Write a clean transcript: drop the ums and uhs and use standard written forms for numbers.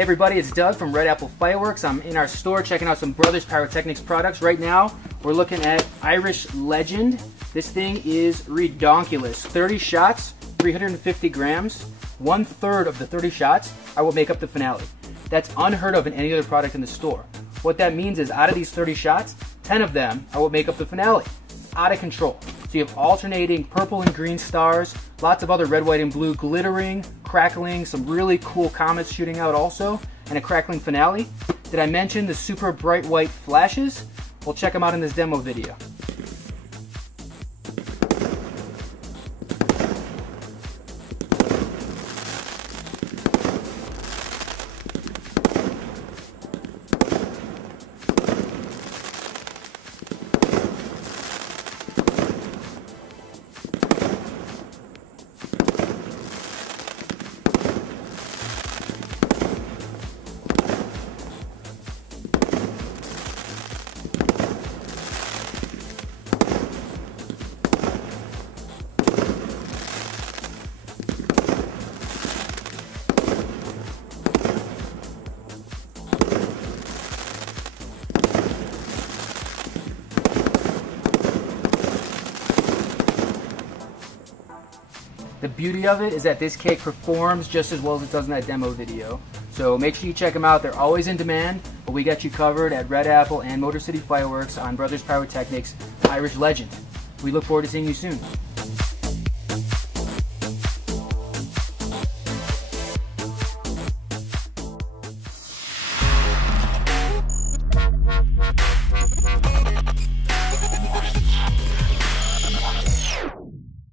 Hey everybody, it's Doug from Red Apple Fireworks. I'm in our store checking out some Brothers Pyrotechnics products. Right now, we're looking at Irish Legend. This thing is redonkulous. 30 shots, 350 grams. 1/3 of the 30 shots, I will make up the finale. That's unheard of in any other product in the store. What that means is out of these 30 shots, 10 of them, I will make up the finale. It's out of control. So you have alternating purple and green stars, lots of other red, white, and blue glittering, crackling, some really cool comets shooting out also, and a crackling finale. Did I mention the super bright white flashes? We'll check them out in this demo video. The beauty of it is that this cake performs just as well as it does in that demo video. So make sure you check them out. They're always in demand, but we got you covered at Red Apple and Motor City Fireworks on Brothers Pyrotechnics Irish Legend. We look forward to seeing you soon.